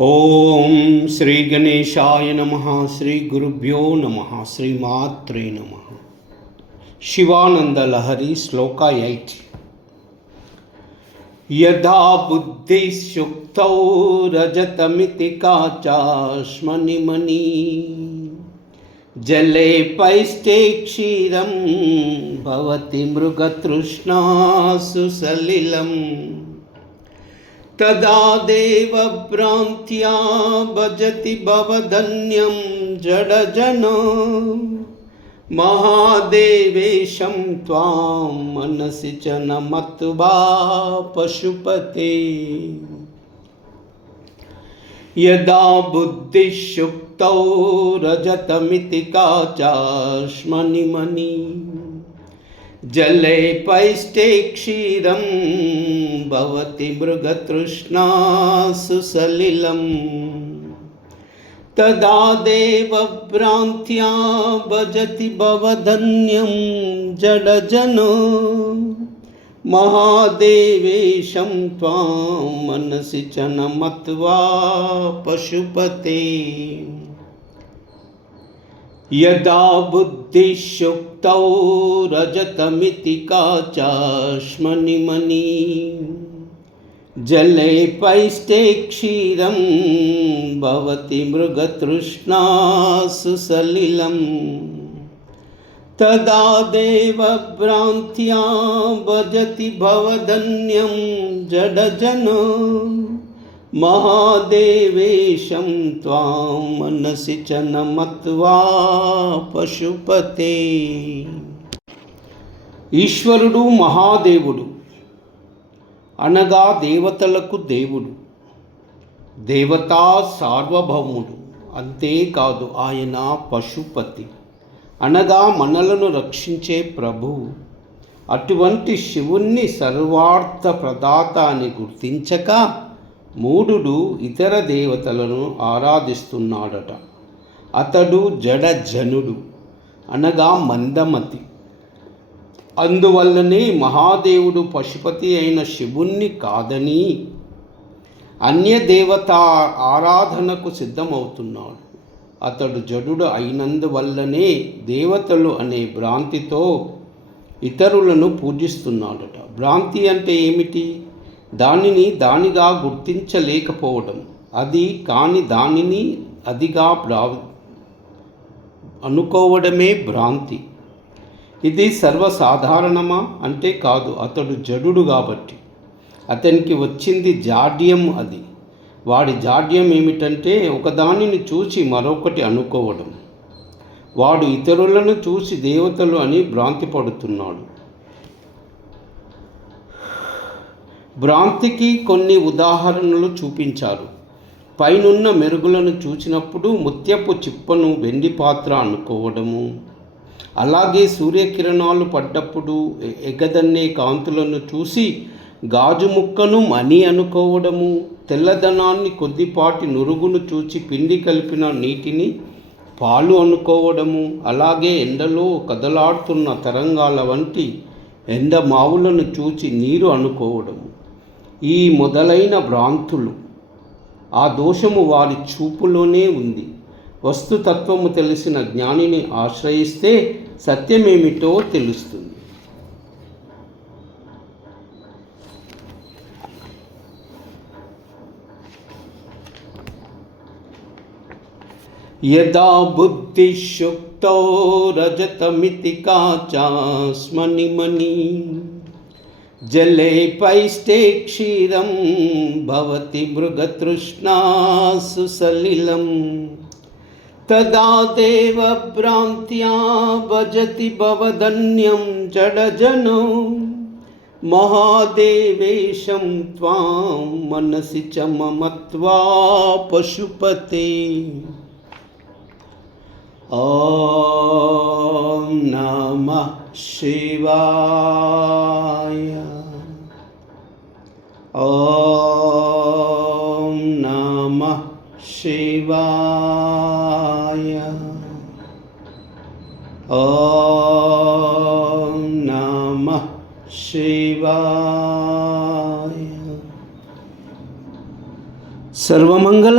ఓం శ్రీ గణేశాయ నమః. శ్రీ గురుభ్యో నమః. శ్రీమాత్రే నమః. శివానంద లహరి శ్లోక 8. యదా బుద్ధిశుక్తౌ రజతమితి కాచాశ్మనిమణి జలే పైష్టే క్షీరం భవతి మృగతృష్ణాసు సలిలం తదా దేవభ్రాంత్యా భజతి భవధన్యం జడజనో మహాదేవేశం త్వాం మనసి చ నమత్వా పశుపతే. యదా బుద్ధిశుక్తౌ రజతమితి కాచాశ్మనిమణి జలే పైష్టే క్షీరం భవతి మృగతృష్ణాసు సలిలం తదా దేవభ్రాంత్యా భజతి భవధన్యం జడజనో మహాదేవేశం త్వాం మనసి చ నమత్వా పశుపతే. యదా బుద్ధిశుక్తౌ రజతమితి కాచాశ్మనిమణి జలే పైష్టే క్షీరం భవతి మృగతృష్ణాసు సలిలం తదా దేవభ్రాంత్యా భజతి భవధన్యం జడజనో మహాదేవేశం త్వాం మనసి చ నమత్వా పశుపతే. ఈశ్వరుడు మహాదేవుడు అనగా దేవతలకు దేవుడు, దేవతా సార్వభౌముడు. అంతేకాదు ఆయన పశుపతి అనగా మనలను రక్షించే ప్రభువు. అటువంటి శివుణ్ణి సర్వార్థ ప్రదాత అని గుర్తించక మూఢుడు ఇతర దేవతలను ఆరాధిస్తున్నాడట. అతడు జడజనుడు అనగా మందమతి. అందువల్లనే మహాదేవుడు పశుపతి అయిన శివుణ్ణి కాదని అన్య దేవతా ఆరాధనకు సిద్ధమవుతున్నాడు. అతడు జడుడు అయినందువల్లనే దేవతలు అనే భ్రాంతితో ఇతరులను పూజిస్తున్నాడట. భ్రాంతి అంటే ఏమిటి? దానిని దానిగా గుర్తించలేకపోవడం, అది కాని దానిని అదిగా అనుకోవడమే భ్రాంతి. ఇది సర్వసాధారణమా అంటే కాదు. అతడు జడుడు కాబట్టి అతనికి వచ్చింది జాడ్యం. అది వాడి జాడ్యం ఏమిటంటే ఒకదానిని చూసి మరొకటి అనుకోవడం. వాడు ఇతరులను చూసి దేవతలు అని భ్రాంతి పడుతున్నాడు. భ్రాంతికి కొన్ని ఉదాహరణలు చూపించారు. పైనున్న మెరుగులను చూసినప్పుడు ముత్యపు చిప్పను వెండి పాత్ర అనుకోవడము, అలాగే సూర్యకిరణాలు పడ్డప్పుడు ఎగదన్నే కాంతులను చూసి గాజు ముక్కను మణి అనుకోవడము, తెల్లదనాన్ని కొద్దిపాటి నురుగును చూసి పిండి కలిపిన నీటిని పాలు అనుకోవడము, అలాగే ఎండలో కదలాడుతున్న తరంగాల వంటి ఎండమావులను చూసి నీరు అనుకోవడము. ఈ మొదలైన భ్రాంతులు, ఆ దోషము వారి చూపులోనే ఉంది. వస్తుతత్వము తెలిసిన జ్ఞానిని ఆశ్రయిస్తే సత్యమేమిటో తెలుస్తుంది. యదా బుద్ధిశుక్తౌ రజతమితి కాచాశ్మనిమణి జలే పైష్టే క్షీరం భవతి మృగతృష్ణాసు సలిలం తదా దేవభ్రాంత్యా భజతి భవధన్యం జడజనో మహాదేవేశం త్వాం మనసి చ మమత్వా పశుపతే. ఓం నమః శివాయ. ఓం నమః శివాయ. ఓం నమః శివాయ. సర్వమంగళ